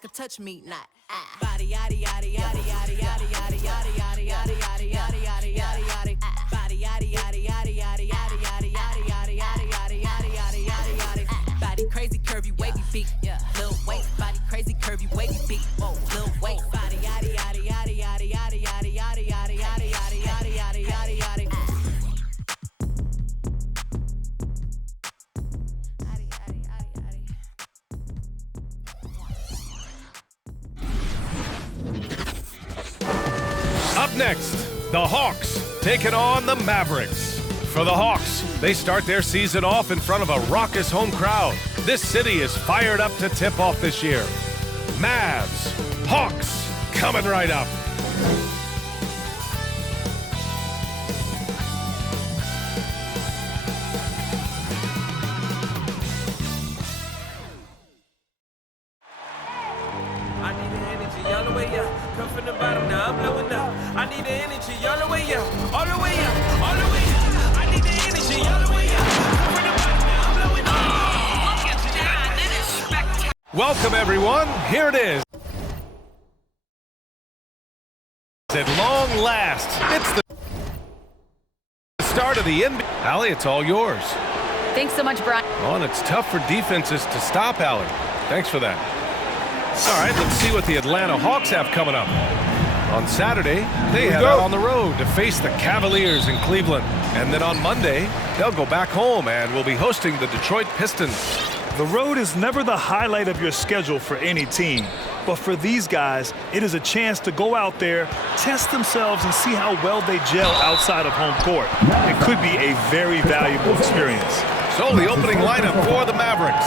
Could touch me not. Body yaddy yaddy yaddy yaddy yaddy yaddy yaddy yaddy yaddy yaddy yaddy yaddy yaddy yaddy. Body yaddy yaddy yaddy yaddy yaddy yaddy yaddy yaddy yaddy yaddy yaddy yaddy yaddy yaddy. Body crazy curvy wavy beat. Lil waist. Body crazy curvy wavy beat. Whoa, lil waist. Body yaddy yaddy yaddy yaddy yaddy yaddy yaddy yaddy yaddy yaddy yaddy yaddy yaddy yaddy. Up next, the Hawks taking on the Mavericks. For the Hawks, they start their season off in front of a raucous home crowd. This city is fired up to tip off this year. Mavs, Hawks, coming right up. I need the energy all the way up. Come from the bottom, now I'm blowing up. I need the energy all the way up. All the way up, all the way up. I need the energy all the way up. Come from the bottom, now I'm blowing up. Oh, look at that. That is spectacular. Welcome, everyone. Here it is. At long last, it's the start of the NBA. Allie, it's all yours. Thanks so much, Brian. Oh, and it's tough for defenses to stop Allie. Thanks for that. All right, let's see what the Atlanta Hawks have coming up. On Saturday, they head out on the road to face the Cavaliers in Cleveland. And then on Monday, they'll go back home and will be hosting the Detroit Pistons. The road is never the highlight of your schedule for any team. But for these guys, it is a chance to go out there, test themselves, and see how well they gel outside of home court. It could be a very valuable experience. So the opening lineup for the Mavericks.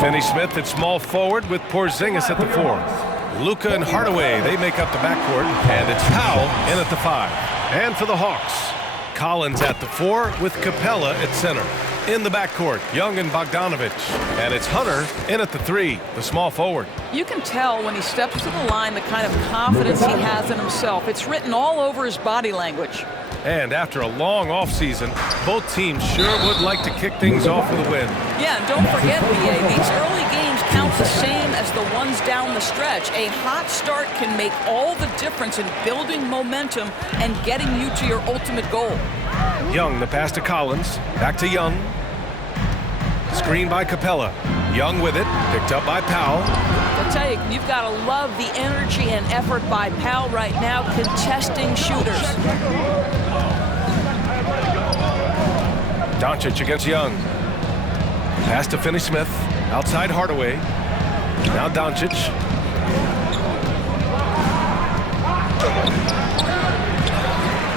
Finney-Smith at small forward with Porzingis at the 4. Luka and Hardaway, they make up the backcourt. And it's Powell in at the 5. And for the Hawks, Collins at the 4 with Capella at center. In the backcourt, Young and Bogdanovich. And it's Hunter in at the 3, the small forward. You can tell when he steps to the line the kind of confidence he has in himself. It's written all over his body language. And after a long offseason, both teams sure would like to kick things off with a win. Yeah, and don't forget, BA, these early games count the same as the ones down the stretch. A hot start can make all the difference in building momentum and getting you to your ultimate goal. Young, the pass to Collins. Back to Young. Screen by Capella. Young with it. Picked up by Powell. I'll tell you, you've got to love the energy and effort by Powell right now, contesting shooters. Doncic against Young. Pass to Finney-Smith. Outside Hardaway. Now Doncic.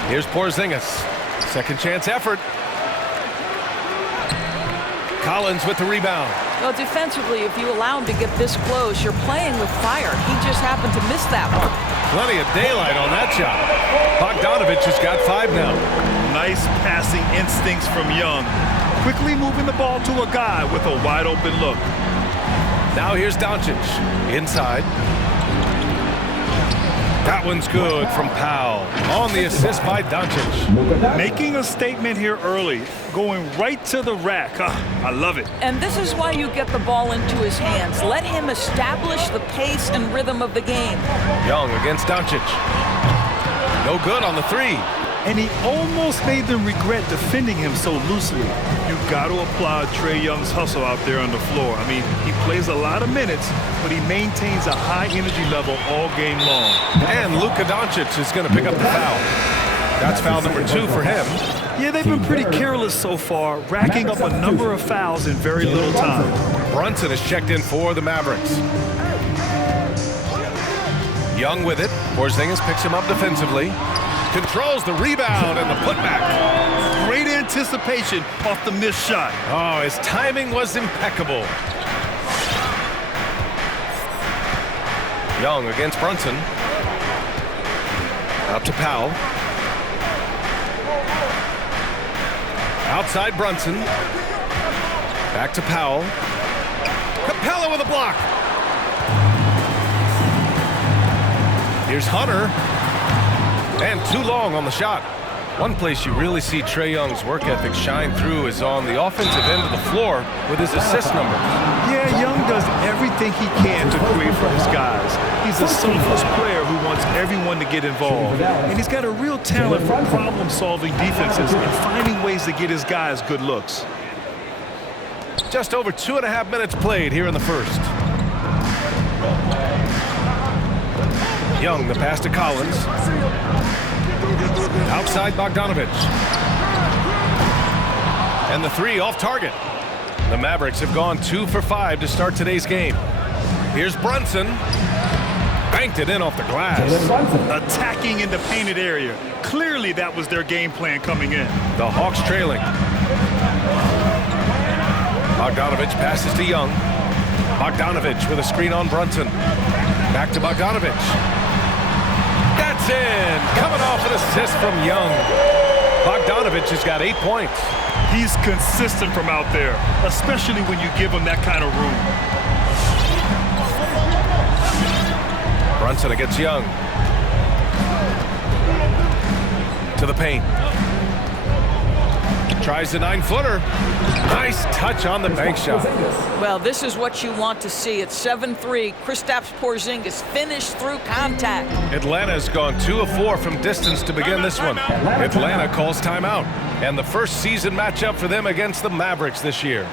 Here's Porzingis. Second chance effort. Collins with the rebound. Well, defensively, if you allow him to get this close, you're playing with fire. He just happened to miss that one. Plenty of daylight on that shot. Bogdanovich has got 5 now. Nice passing instincts from Young. Quickly moving the ball to a guy with a wide open look. Now here's Doncic. Inside. That one's good from Powell. On the assist by Doncic. Making a statement here early. Going right to the rack. I love it. And this is why you get the ball into his hands. Let him establish the pace and rhythm of the game. Young against Doncic. No good on the 3. And he almost made them regret defending him so loosely. You've got to applaud Trae Young's hustle out there on the floor. I mean, he plays a lot of minutes, but he maintains a high energy level all game long. And Luka Doncic is going to pick up the foul. That's foul number 2 for him. Yeah, they've been pretty careless so far, racking up a number of fouls in very little time. Brunson is checked in for the Mavericks. Young with it. Porzingis picks him up defensively. Controls the rebound and the putback. Great anticipation off the missed shot. Oh, his timing was impeccable. Young against Brunson. Out to Powell. Outside Brunson. Back to Powell. Capella with a block. Here's Hunter. And too long on the shot. One place you really see Trae Young's work ethic shine through is on the offensive end of the floor with his assist numbers. Yeah, Young does everything he can to create for his guys. He's a selfless player who wants everyone to get involved. And he's got a real talent for problem-solving defenses and finding ways to get his guys good looks. Just over 2.5 minutes played here in the first. Young, the pass to Collins. Outside Bogdanovich. And the three off target. The Mavericks have gone 2 for 5 to start today's game. Here's Brunson. Banked it in off the glass. Attacking in the painted area. Clearly that was their game plan coming in. The Hawks trailing. Bogdanovich passes to Young. Bogdanovich with a screen on Brunson. Back to Bogdanovich. That's in. Coming off an assist from Young. Bogdanovich has got 8 points. He's consistent from out there, especially when you give him that kind of room. Brunson against Young. To the paint. Tries the 9-footer. Nice touch on the bank shot. Well, this is what you want to see. It's 7-3. Kristaps Porzingis finished through contact. Atlanta's gone 2 of 4 from distance to begin this one. Atlanta calls timeout. And the first season matchup for them against the Mavericks this year.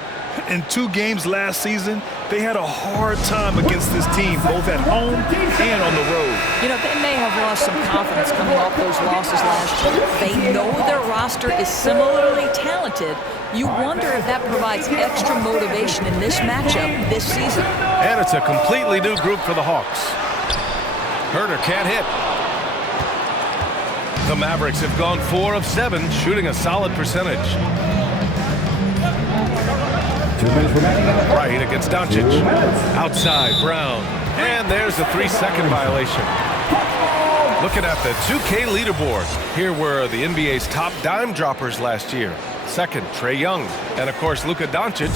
In 2 games last season, they had a hard time against this team, both at home and on the road. You know, they may have lost some confidence coming off those losses last year. They know their roster is similarly talented. You wonder if that provides extra motivation in this matchup this season. And it's a completely new group for the Hawks. Herter can't hit. The Mavericks have gone 4 of 7, shooting a solid percentage. 2 minutes remaining in the first. Right against Doncic. Outside, Brown. And there's a 3-second violation. Looking at the 2K leaderboard. Here were the NBA's top dime droppers last year. Second, Trae Young. And, of course, Luka Doncic.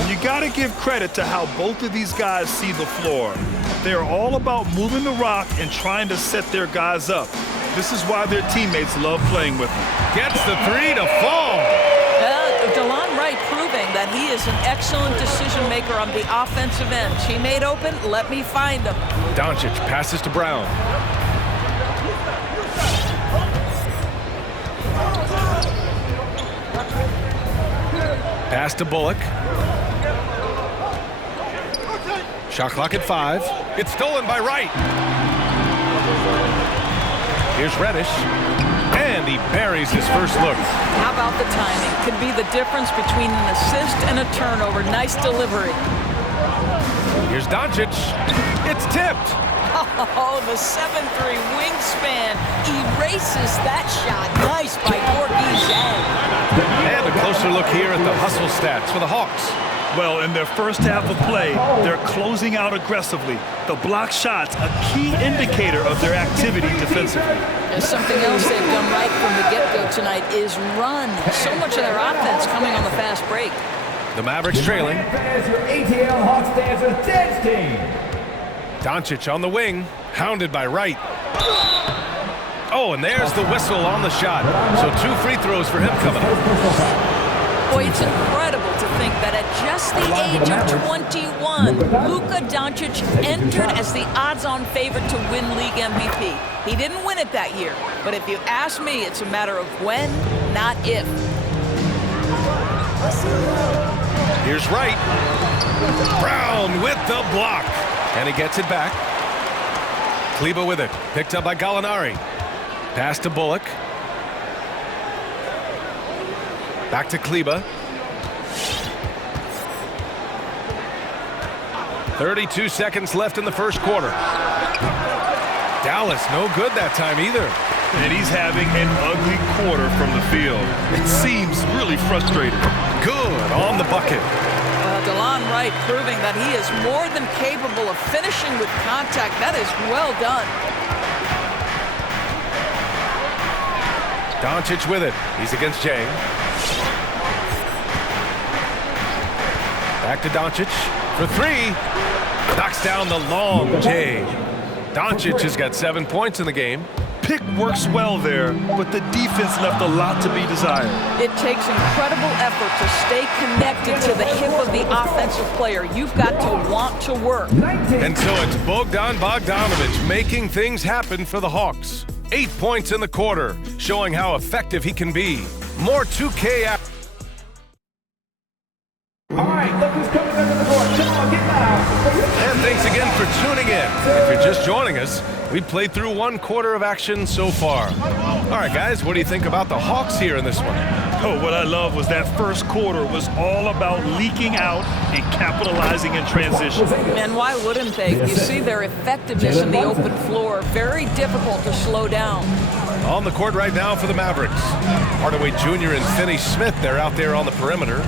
And you got to give credit to how both of these guys see the floor. They're all about moving the rock and trying to set their guys up. This is why their teammates love playing with them. Gets the 3 to fall. DeLon Wright proving that he is an excellent decision maker on the offensive end. Teammate open, let me find him. Doncic passes to Brown. Pass to Bullock. Shot clock at 5. It's stolen by Wright. Here's Reddish. And he buries his first look. How about the timing? Could be the difference between an assist and a turnover. Nice delivery. Here's Doncic. It's tipped. Oh, the 7'3" wingspan erases that shot. Nice by Gorgie Zhang. And a closer look here at the hustle stats for the Hawks. Well, in their first half of play, they're closing out aggressively. The block shots, a key indicator of their activity defensively. There's something else they've done right from the get-go tonight is run. So much of their offense coming on the fast break. The Mavericks trailing. Your ATL Hawks Dancers dance team. Doncic on the wing, hounded by Wright. Oh, and there's the whistle on the shot. So 2 free throws for him coming up. Boy, it's incredible to think that at just the age of 21, Luka Doncic entered as the odds-on favorite to win league MVP. He didn't win it that year, but if you ask me, it's a matter of when, not if. Here's Wright. Brown with the block. And he gets it back. Kleber with it. Picked up by Gallinari. Pass to Bullock. Back to Kleber. 32 seconds left in the first quarter. Dallas no good that time either. And he's having an ugly quarter from the field. It seems really frustrating. Good on the bucket. DeLon Wright proving that he is more than capable of finishing with contact. That is well done. Doncic with it. He's against Jay. Back to Doncic for 3. Knocks down the long Jay. Doncic has got 7 points in the game. pick works well there, but the defense left a lot to be desired. It takes incredible effort to stay connected to the hip of the offensive player. You've got to want to work. And so it's Bogdan Bogdanovic making things happen for the Hawks. 8 points in the quarter, showing how effective he can be. More 2K action. All right, look who's coming under the court. Come on, get loud. And thanks again for tuning in. If you're just joining us, we played through 1 quarter of action so far. All right, guys, what do you think about the Hawks here in this one? Oh, what I love was that first quarter was all about leaking out and capitalizing in transition. And why wouldn't they? You see their effectiveness in the open floor. Very difficult to slow down. On the court right now for the Mavericks. Hardaway Jr. and Finney Smith, they're out there on the perimeter.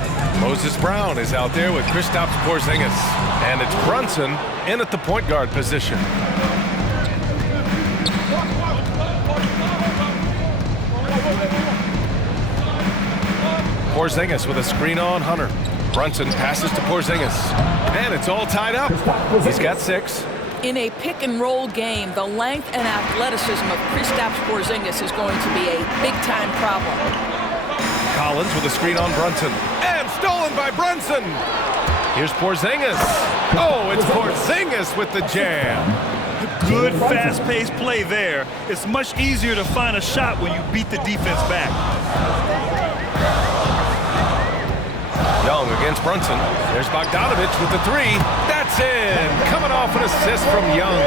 Moses Brown is out there with Kristaps Porzingis. And it's Brunson in at the point guard position. Porzingis with a screen on Hunter. Brunson passes to Porzingis. And it's all tied up. He's got 6. In a pick-and-roll game, the length and athleticism of Kristaps Porzingis is going to be a big-time problem. Collins with a screen on Brunson. And stolen by Brunson. Here's Porzingis. Oh, it's Porzingis with the jam. Good fast-paced play there. It's much easier to find a shot when you beat the defense back. Young against Brunson. There's Bogdanovic with the 3. That's in. Coming off an assist from Young.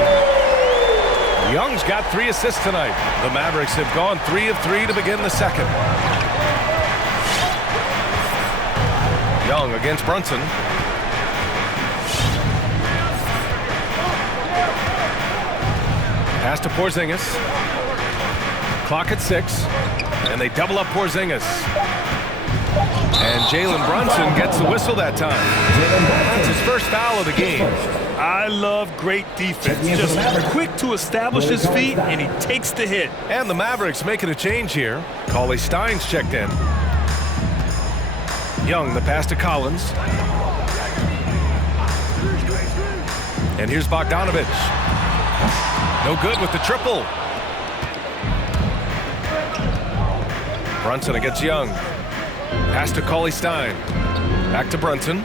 Young's got 3 assists tonight. The Mavericks have gone 3 of 3 to begin the second. Young against Brunson. Pass to Porzingis. Clock at 6. And they double up Porzingis. And Jalen Brunson gets the whistle that time. That's his first foul of the game. I love great defense. Just quick to establish his feet, and he takes the hit. And the Mavericks making a change here. Cauley Stein's checked in. Young, the pass to Collins. And here's Bogdanovic. No good with the triple. Brunson against Young. Pass to Cauley Stein. Back to Brunson.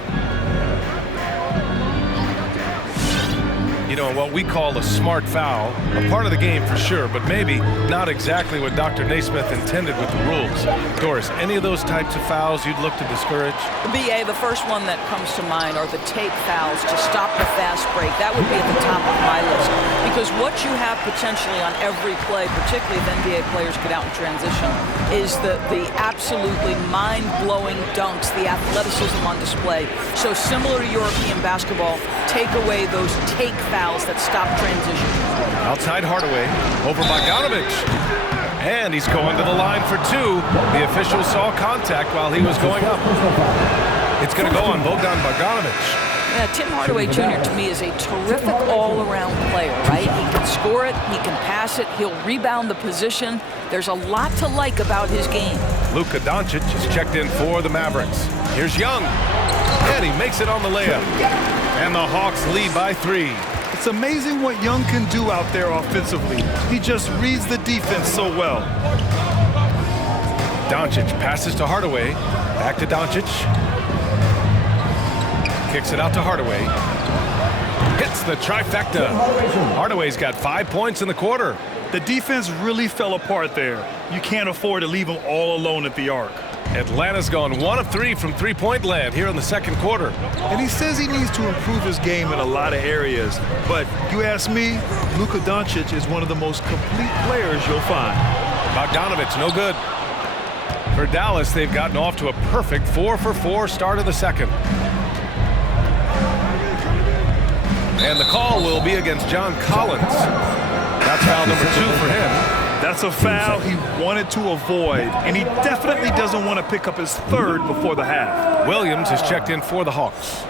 You know, what we call a smart foul, a part of the game for sure, but maybe not exactly what Dr. Naismith intended with the rules. Doris, any of those types of fouls you'd look to discourage? BA, the first one that comes to mind are the take fouls to stop the fast break. That would be at the top of my list. Because what you have potentially on every play, particularly if NBA players get out in transition, is the absolutely mind-blowing dunks, the athleticism on display. So similar to European basketball, take away those take fouls that stop transition. Outside Hardaway, over Bogdanovic. And he's going to the line for 2. The official saw contact while he was going up. It's going to go on Bogdan Bogdanovic. Yeah, Tim Hardaway Jr. to me is a terrific all-around player, right? He can score it, he can pass it, he'll rebound the position. There's a lot to like about his game. Luka Doncic is checked in for the Mavericks. Here's Young. And he makes it on the layup. And the Hawks lead by 3. It's amazing what Young can do out there offensively. He just reads the defense so well. Doncic passes to Hardaway. Back to Doncic. Kicks it out to Hardaway. Hits the trifecta. Hardaway's got 5 points in the quarter. The defense really fell apart there. You can't afford to leave them all alone at the arc. Atlanta's gone 1 of 3 from three-point land here in the second quarter. And he says he needs to improve his game in a lot of areas. But you ask me, Luka Doncic is one of the most complete players you'll find. Bogdanovic, no good. For Dallas, they've gotten off to a perfect 4-for-4 start of the second. And the call will be against John Collins. That's foul number 2 for him. That's a foul he wanted to avoid, and he definitely doesn't want to pick up his 3rd before the half. Williams is checked in for the Hawks.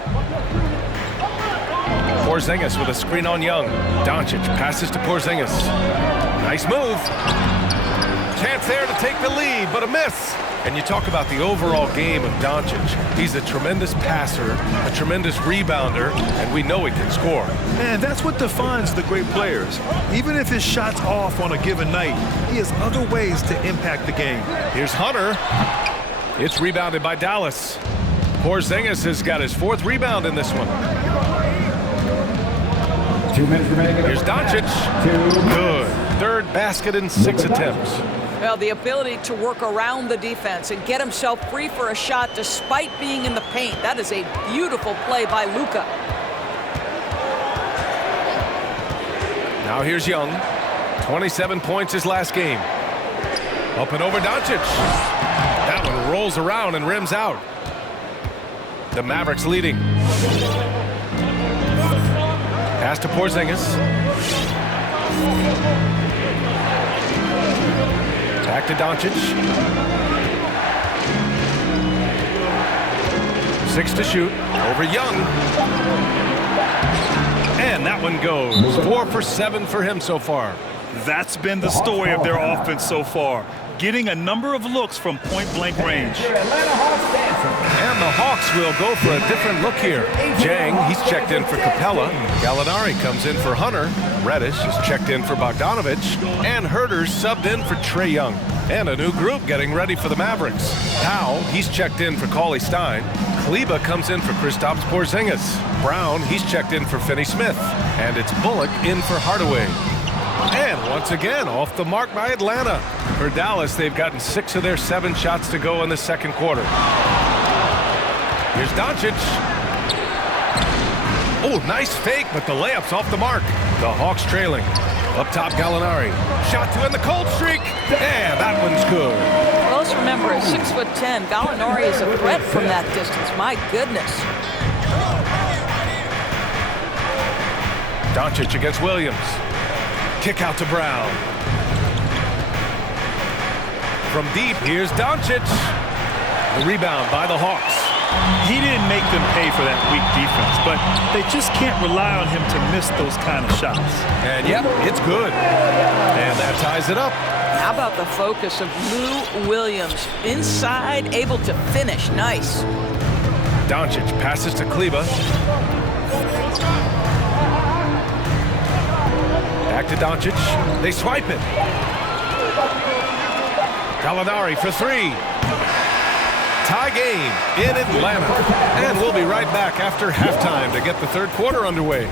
Porzingis with a screen on Young. Doncic passes to Porzingis. Nice move. Chance there to take the lead, but a miss. And you talk about the overall game of Doncic. He's a tremendous passer, a tremendous rebounder, and we know he can score. And that's what defines the great players. Even if his shot's off on a given night, he has other ways to impact the game. Here's Hunter. It's rebounded by Dallas. Porzingis has got his 4th rebound in this one. 2 minutes remaining. Here's Doncic. Good. 3rd basket in 6 attempts. Well, the ability to work around the defense and get himself free for a shot despite being in the paint. That is a beautiful play by Luka. Now here's Young. 27 points his last game. Up and over Doncic. That one rolls around and rims out. The Mavericks leading. Pass to Porzingis. Back to Doncic. 6 to shoot. Over Young. And that one goes. 4 for 7 for him so far. That's been the story of their offense so far, getting a number of looks from point-blank range. And the Hawks will go for a different look here. Jang, he's checked in for Capella. Gallinari comes in for Hunter. Reddish is checked in for Bogdanovich. And Herter's subbed in for Trae Young. And a new group getting ready for the Mavericks. Powell, he's checked in for Cauley Stein. Kleba comes in for Kristaps Porzingis. Brown, he's checked in for Finney Smith. And it's Bullock in for Hardaway. And once again, off the mark by Atlanta. For Dallas, they've gotten 6 of their 7 shots to go in the second quarter. Here's Doncic. Oh, nice fake, but the layup's off the mark. The Hawks trailing. Up top, Gallinari. Shot to end the cold streak. And that one's good. Well, let's remember, at 6'10", Gallinari is a threat from that distance. My goodness. Doncic against Williams. Kick out to Brown. From deep, here's Doncic. The rebound by the Hawks. He didn't make them pay for that weak defense, but they just can't rely on him to miss those kind of shots. And yep, it's good. And that ties it up. How about the focus of Lou Williams? Inside, able to finish. Nice. Doncic passes to Kleba. Back to Doncic. They swipe it. Gallinari for 3. Tie game in Atlanta. And we'll be right back after halftime to get the third quarter underway.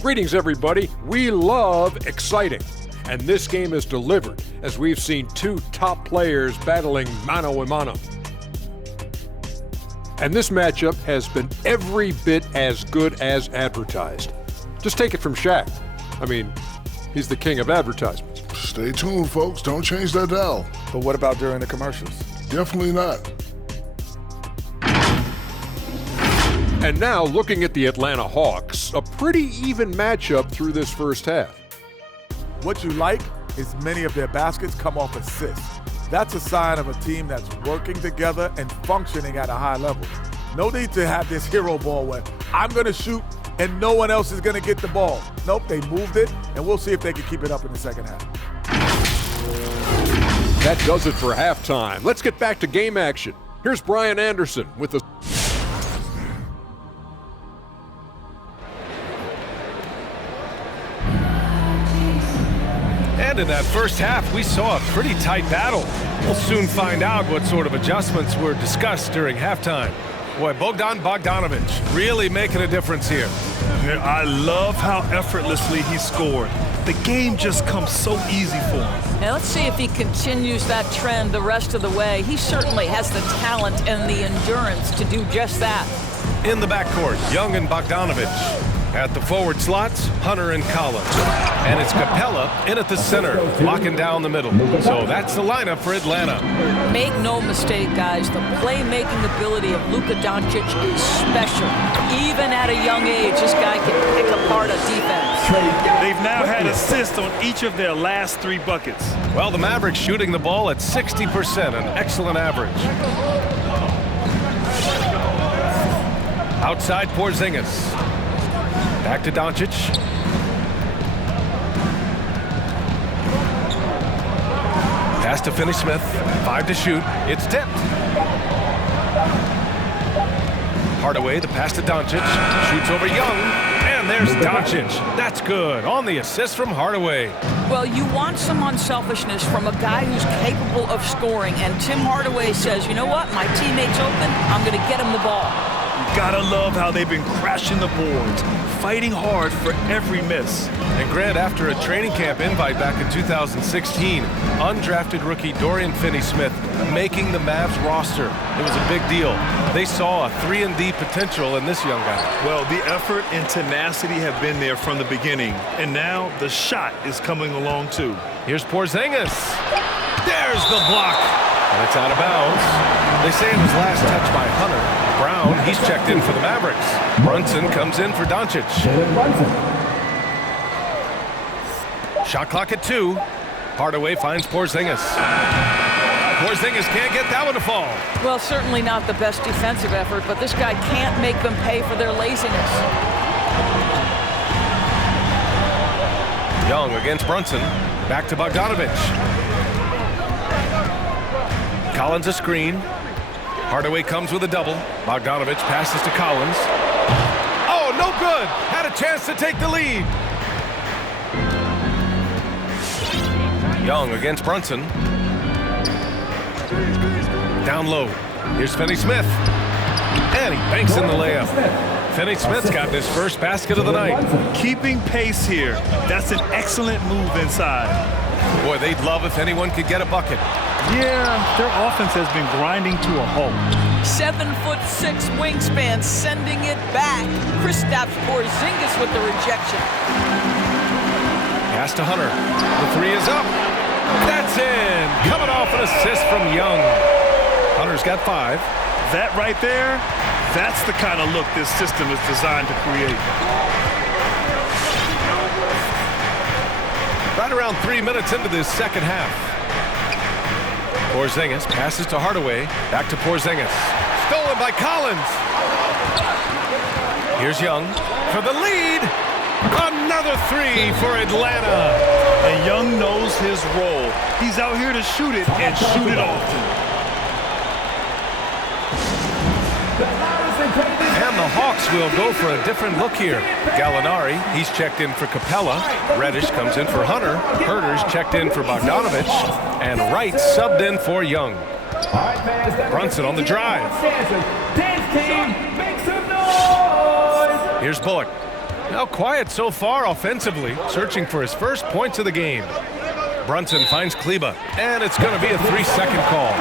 Greetings, everybody. We love exciting. And this game is delivered as we've seen 2 top players battling mano a mano. And this matchup has been every bit as good as advertised. Just take it from Shaq. I mean, he's the king of advertisements. Stay tuned, folks. Don't change that dial. But what about during the commercials? Definitely not. And now, looking at the Atlanta Hawks, a pretty even matchup through this first half. What you like is many of their baskets come off assists. That's a sign of a team that's working together and functioning at a high level. No need to have this hero ball where I'm going to shoot and no one else is going to get the ball. Nope, they moved it, and we'll see if they can keep it up in the second half. That does it for halftime. Let's get back to game action. Here's Brian Anderson with the... And in that first half, we saw a pretty tight battle. We'll soon find out what sort of adjustments were discussed during halftime. Boy, Bogdanovich really making a difference here. I love how effortlessly he scored. The game just comes so easy for him. Now let's see if he continues that trend the rest of the way. He certainly has the talent and the endurance to do just that. In the backcourt, Young and Bogdanovich. At the forward slots, Hunter and Collins. And it's Capella in at the center, locking down the middle. So that's the lineup for Atlanta. Make no mistake, guys, the playmaking ability of Luka Doncic is special. Even at a young age, this guy can pick apart a defense. They've now had assists on each of their last 3 buckets. Well, the Mavericks shooting the ball at 60%, an excellent average. Outside Porzingis. Back to Doncic. Pass to Finney-Smith. 5 to shoot. It's tipped. Hardaway, the pass to Doncic. Shoots over Young. And there's Doncic. That's good. On the assist from Hardaway. Well, you want some unselfishness from a guy who's capable of scoring. And Tim Hardaway says, you know what? My teammate's open. I'm going to get him the ball. Gotta love how they've been crashing the boards, fighting hard for every miss. And Grant, after a training camp invite back in 2016, undrafted rookie Dorian Finney-Smith making the Mavs roster. It was a big deal. They saw a 3-and-D potential in this young guy. Well, the effort and tenacity have been there from the beginning, and now the shot is coming along too. Here's Porzingis. There's the block. And it's out of bounds. They say it was last touched by Hunter. Brown, he's checked in for the Mavericks. Brunson comes in for Doncic. Shot clock at 2. Hardaway finds Porzingis. Porzingis can't get that one to fall. Well, certainly not the best defensive effort, but this guy can't make them pay for their laziness. Young against Brunson. Back to Bogdanovich. Collins a screen. Hardaway comes with a double. Bogdanovich passes to Collins. Oh, no good. Had a chance to take the lead. Young against Brunson. Down low. Here's Finney-Smith. And he banks in the layup. Finney-Smith's got his first basket of the night. Keeping pace here. That's an excellent move inside. Boy, they'd love if anyone could get a bucket. Yeah, their offense has been grinding to a halt. 7'6" wingspan, sending it back. Kristaps Porzingis with the rejection. Pass to Hunter. The 3 is up. That's in. Coming off an assist from Young. Hunter's got 5. That right there, that's the kind of look this system is designed to create. Right around 3 minutes into this second half. Porzingis passes to Hardaway. Back to Porzingis. Stolen by Collins. Here's Young for the lead. Another 3 for Atlanta. And Young knows his role. He's out here to shoot it and shoot it often. And the Hawks will go for a different look here. Gallinari, he's checked in for Capella. Reddish comes in for Hunter. Herter's checked in for Bogdanovich. And Wright subbed in for Young. Brunson on the drive. Here's Bullock. Now quiet so far offensively, searching for his first points of the game. Brunson finds Kleba, and it's going to be a 3-second call.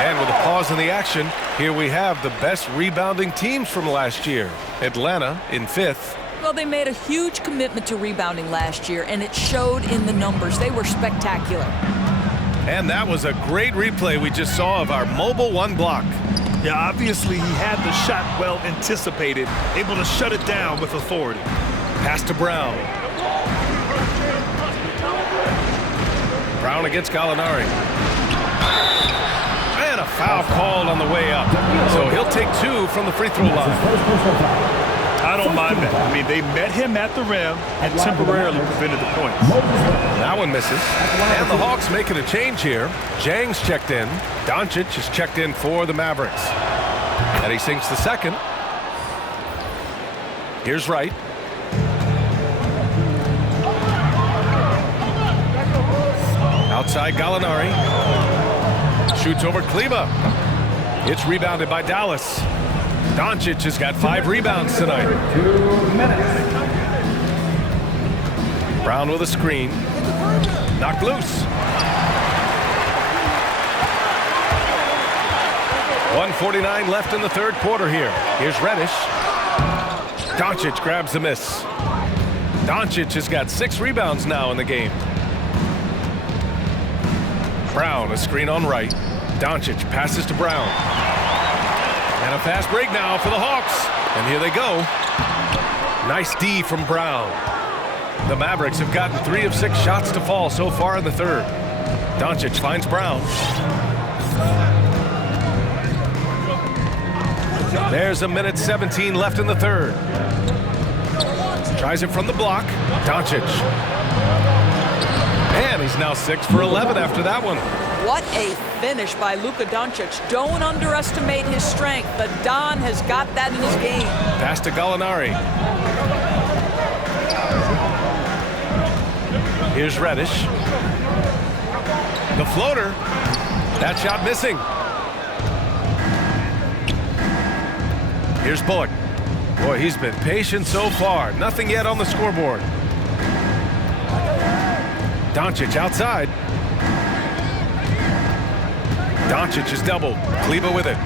And with a pause in the action, here we have the best rebounding teams from last year. Atlanta in 5th. Well, they made a huge commitment to rebounding last year, and it showed in the numbers. They were spectacular. And that was a great replay we just saw of our mobile 1 block. Yeah, obviously he had the shot well anticipated, able to shut it down with authority. Pass to Brown. Brown against Gallinari. And a foul called on the way up. So he'll take 2 from the free throw line. I don't mind that. I mean, they met him at the rim and temporarily prevented the points. That one misses. And the Hawks making a change here. Jang's checked in. Doncic is checked in for the Mavericks. And he sinks the second. Here's Wright. Outside Gallinari. Shoots over Kleba. It's rebounded by Dallas. Doncic has got 5 rebounds tonight. 2 minutes. Brown with a screen. Knocked loose. 1:49 left in the third quarter here. Here's Reddish. Doncic grabs the miss. Doncic has got 6 rebounds now in the game. Brown, a screen on Wright. Doncic passes to Brown. And a fast break now for the Hawks. And here they go. Nice D from Brown. The Mavericks have gotten 3 of 6 shots to fall so far in the third. Doncic finds Brown. There's a minute 17 left in the third. Tries it from the block. Doncic. And he's now 6 for 11 after that one. What a finish by Luka Doncic. Don't underestimate his strength. The Don has got that in his game. Pass to Gallinari. Here's Reddish. The floater. That shot missing. Here's Bullock. Boy, he's been patient so far. Nothing yet on the scoreboard. Doncic outside. Doncic is doubled. Kleber with it.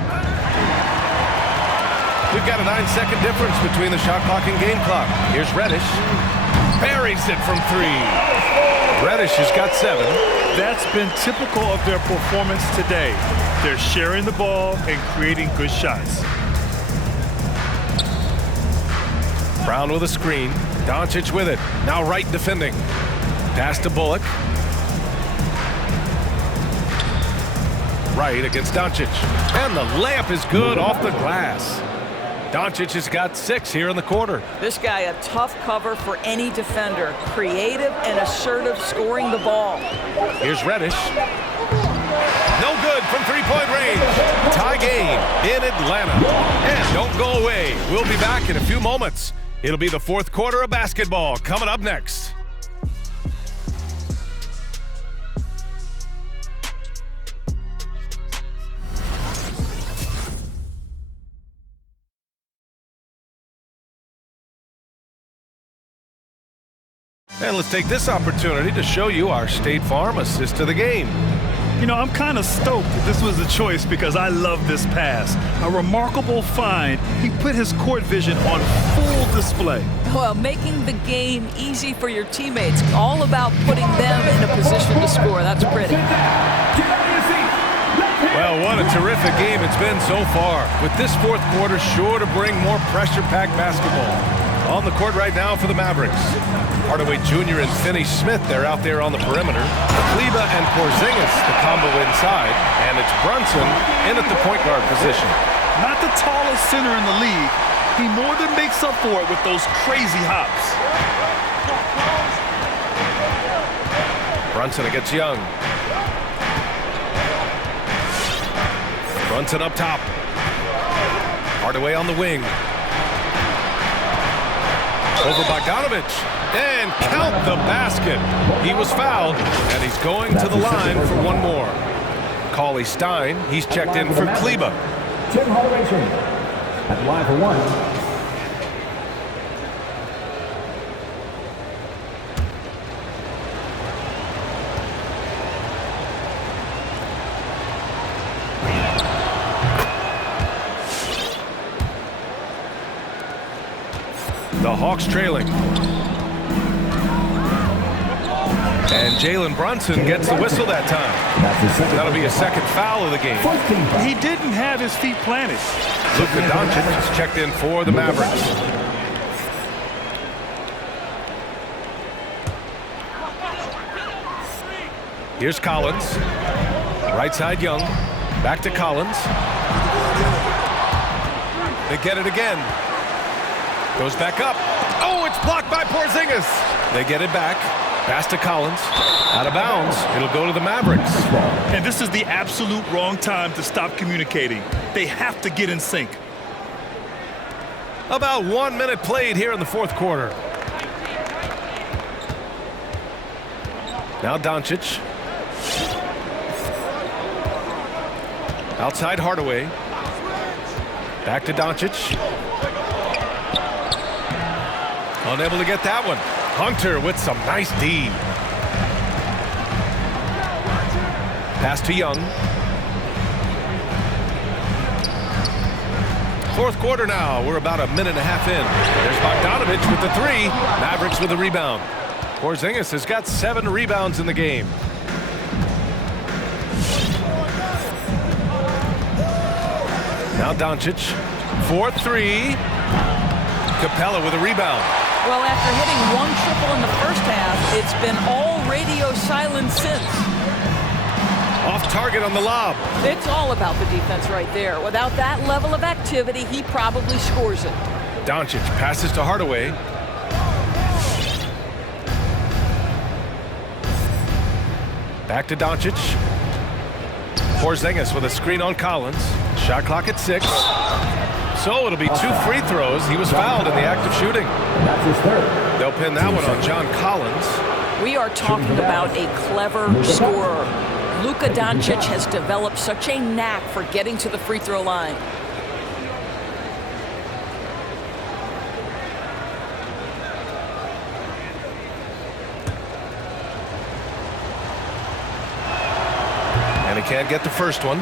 We've got a 9-second difference between the shot clock and game clock. Here's Reddish. Buries it from 3. Reddish has got 7. That's been typical of their performance today. They're sharing the ball and creating good shots. Brown with a screen. Doncic with it. Now right defending. Pass to Bullock. Right against Doncic. And the layup is good off the glass. Doncic has got 6 here in the quarter. This guy, a tough cover for any defender. Creative and assertive scoring the ball. Here's Reddish. No good from three-point range. Tie game in Atlanta. And don't go away. We'll be back in a few moments. It'll be the fourth quarter of basketball coming up next. And let's take this opportunity to show you our State Farm assist to the game. You know, I'm kind of stoked that this was a choice because I love this pass. A remarkable find. He put his court vision on full display. Well, making the game easy for your teammates. All about putting them in a position to score. That's pretty. Well, what a terrific game it's been so far. With this fourth quarter sure to bring more pressure-packed basketball. On the court right now for the Mavericks. Hardaway Jr. and Finney-Smith, they're out there on the perimeter. Kleber and Porzingis, the combo inside. And it's Brunson in at the point guard position. Not the tallest center in the league. He more than makes up for it with those crazy hops. Brunson against Young. Brunson up top. Hardaway on the wing. Over Bogdanovich, and count the basket. He was fouled, and he's going to the line for one more. Cauley Stein, he's checked in for Kleber. Tim Hardaway Jr. at the line for 1. The Hawks trailing. And Jalen Brunson gets the whistle that time. That'll be a second foul of the game. He didn't have his feet planted. Luka Doncic is checked in for the Mavericks. Here's Collins. Right side Young. Back to Collins. They get it again. Goes back up. Oh, it's blocked by Porzingis. They get it back. Pass to Collins. Out of bounds. It'll go to the Mavericks. And this is the absolute wrong time to stop communicating. They have to get in sync. About 1 minute played here in the fourth quarter. Now Doncic. Outside Hardaway. Back to Doncic. Unable to get that one. Hunter with some nice D. Pass to Young. Fourth quarter now. We're about a minute and a half in. There's Bogdanovich with the 3. Mavericks with the rebound. Porzingis has got 7 rebounds in the game. Now Doncic. 4-3. Capella with a rebound. Well, after hitting 1 triple in the first half, it's been all radio silence since. Off target on the lob. It's all about the defense right there. Without that level of activity, he probably scores it. Doncic passes to Hardaway. Back to Doncic. Porzingis with a screen on Collins. Shot clock at 6. So it'll be 2 free throws. He was fouled in the act of shooting. That's his third. They'll pin that one on John Collins. We are talking about a clever scorer. Luka Doncic has developed such a knack for getting to the free throw line. And he can't get the first one.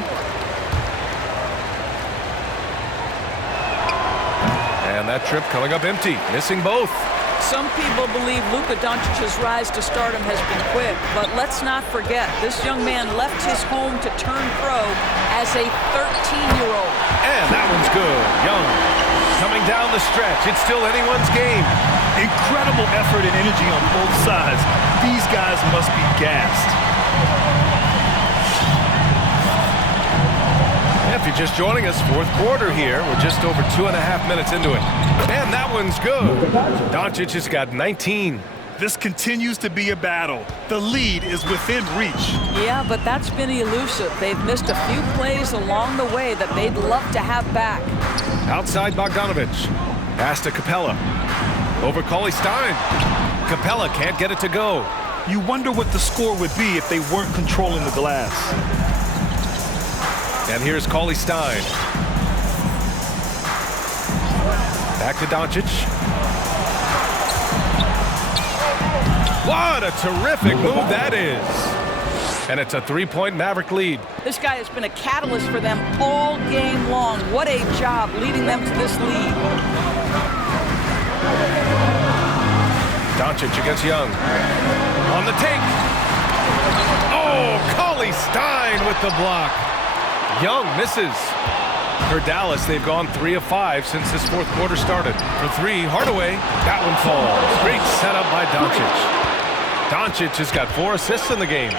And that trip coming up empty, missing both. Some people believe Luka Doncic's rise to stardom has been quick, but let's not forget, this young man left his home to turn pro as a 13-year-old. And that one's good. Young coming down the stretch. It's still anyone's game. Incredible effort and energy on both sides. These guys must be gassed. If you're just joining us, fourth quarter here. We're just over 2.5 minutes into it. And that one's good. Doncic has got 19. This continues to be a battle. The lead is within reach. Yeah, but that's been elusive. They've missed a few plays along the way that they'd love to have back. Outside Bogdanovich. Pass to Capella. Over Cauley Stein. Capella can't get it to go. You wonder what the score would be if they weren't controlling the glass. And here's Cauley Stein. Back to Doncic. What a terrific move that is. And it's a 3-point Maverick lead. This guy has been a catalyst for them all game long. What a job leading them to this lead. Doncic against Young. On the take. Oh, Cauley Stein with the block. Young misses. For Dallas, they've gone 3 of 5 since this fourth quarter started. For 3, Hardaway. That one falls. Great setup by Doncic. Doncic has got 4 assists in the game.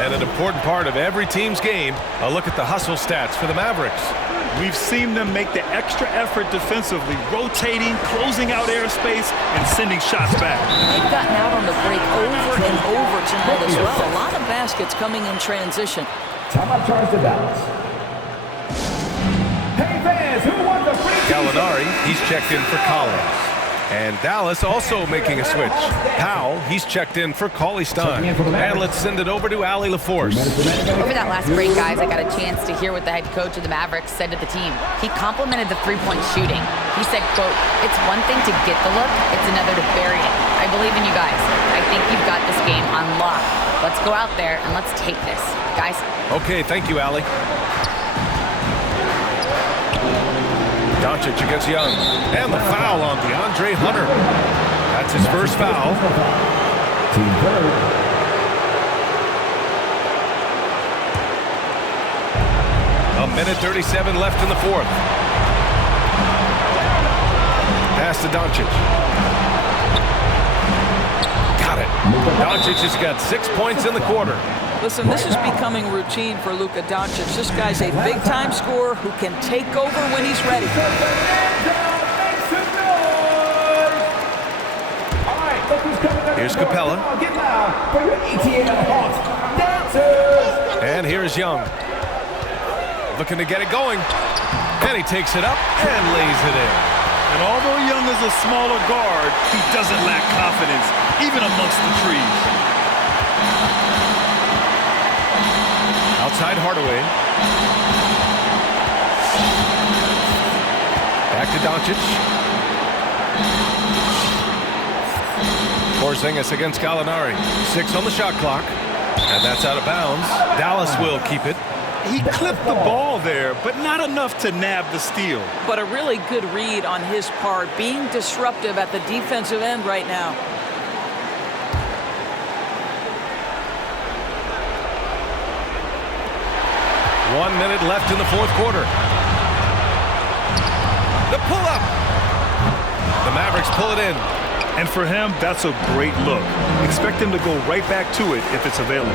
And an important part of every team's game, a look at the hustle stats for the Mavericks. We've seen them make the extra effort defensively, rotating, closing out airspace, and sending shots back. They've gotten out on the break over and over tonight as well. A lot of baskets coming in transition. Timeout charge to Dallas. Hey fans, who wants the free Gallinari, he's checked in for Collins. And Dallas also making a switch. Powell, he's checked in for Cauley Stein. And let's send it over to Allie LaForce. Over that last break, guys, I got a chance to hear what the head coach of the Mavericks said to the team. He complimented the three-point shooting. He said, quote, "It's one thing to get the look, it's another to bury it. I believe in you guys. I think you've got this game on lock. Let's go out there and let's take this. Guys." Okay, thank you, Allie. Doncic against Young. And the foul on DeAndre Hunter. That's his first foul. Team third. A minute 37 left in the fourth. Pass to Doncic. Got it. Doncic has got 6 points in the quarter. Listen, this is becoming routine for Luka Doncic. This guy's a big-time scorer who can take over when he's ready. Here's Capella. And here's Young. Looking to get it going. And he takes it up and lays it in. And although Young is a smaller guard, he doesn't lack confidence, even amongst the trees. Outside Hardaway. Back to Doncic. Porzingis against Gallinari. 6 on the shot clock. And that's out of bounds. Dallas will keep it. He clipped the ball there, but not enough to nab the steal. But a really good read on his part, being disruptive at the defensive end right now. One minute left in the fourth quarter. The pull-up. The Mavericks pull it in. And for him, that's a great look. Expect him to go right back to it if it's available.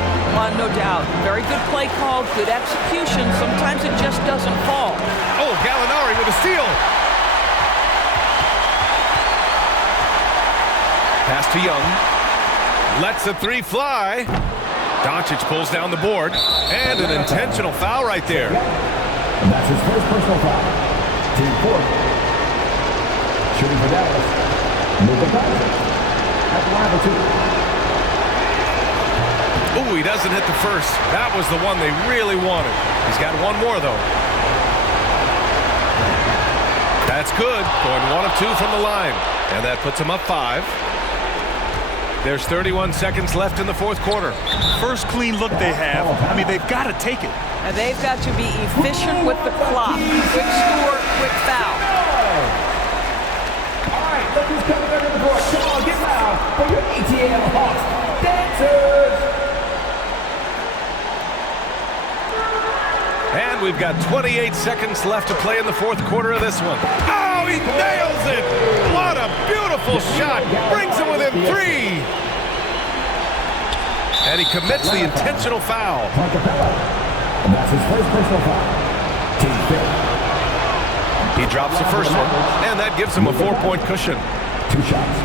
No doubt. Very good play call, good execution. Sometimes it just doesn't fall. Oh, Gallinari with a steal. Pass to Young. Lets the three fly. Doncic pulls down the board. And an intentional foul right there. And that's his first personal foul. Team 4. Shooting for Dallas. Luka Doncic. At the line for 2. Ooh, he doesn't hit the first. That was the one they really wanted. He's got one more, though. That's good. Going 1 of 2 from the line. And that puts him up 5. There's 31 seconds left in the fourth quarter. First clean look they have. I mean, they've got to take it. And they've got to be efficient with the clock. Quick score, quick foul. All right, look who's coming under the board. Come on, get loud for your ATL Hawks dancers. And we've got 28 seconds left to play in the fourth quarter of this one. Oh, he nails it! What a beautiful shot! Brings him within 3! And he commits the intentional foul. And that's his first personal foul. Team 5. He drops the first one, and that gives him a 4-point cushion. 2 shots.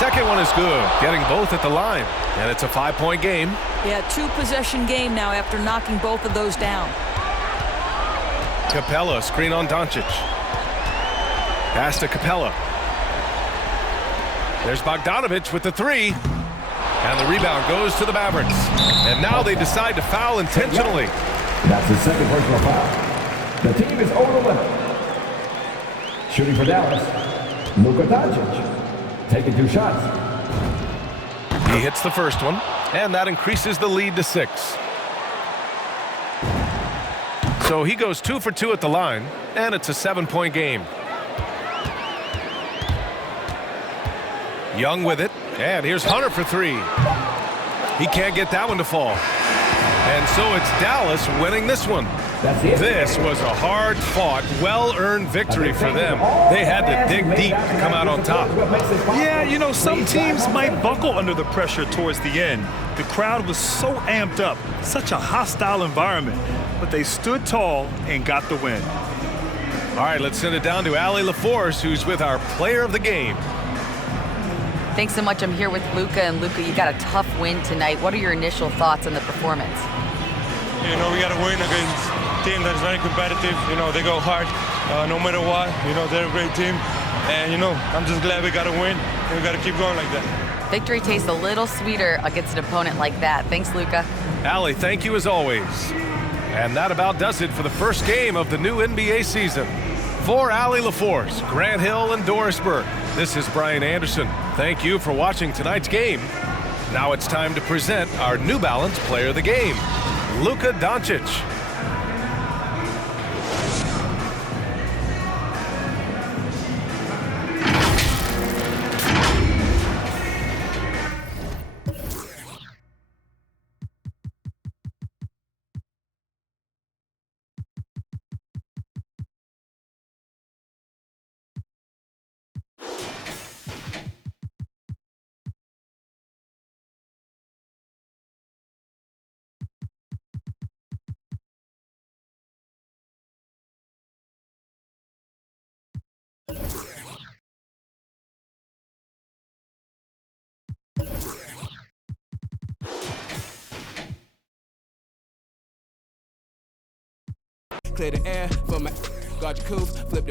Second one is good, getting both at the line. And it's a 5-point game. Yeah, 2-possession game now after knocking both of those down. Capella, screen on Doncic. Pass to Capella. There's Bogdanovich with the 3. And the rebound goes to the Mavericks. And now they decide to foul intentionally. That's his second personal foul. The team is over the limit. Shooting for Dallas, Luka Doncic. Taking 2 shots. He hits the first one, and that increases the lead to 6. So he goes 2 for 2 at the line, and it's a 7-point game. Young with it, and here's Hunter for 3. He can't get that one to fall. And so it's Dallas winning this one. This was a hard-fought, well-earned victory for them. They had to dig deep to come out on top. Yeah, you know, some teams might buckle under the pressure towards the end. The crowd was so amped up, such a hostile environment. But they stood tall and got the win. All right, let's send it down to Allie LaForce, who's with our player of the game. Thanks so much. I'm here with Luka. And Luka, you got a tough win tonight. What are your initial thoughts on the performance? You know, we got to win against a team that's very competitive. You know, they go hard no matter what. You know, they're a great team. And, you know, I'm just glad we got to win. And we got to keep going like that. Victory tastes a little sweeter against an opponent like that. Thanks, Luka. Allie, thank you as always. And that about does it for the first game of the new NBA season. For Allie LaForce, Grant Hill, and Doris Burke, this is Brian Anderson. Thank you for watching tonight's game. Now it's time to present our New Balance player of the game, Luka Doncic. Clear the air for my guard your coupe, flip the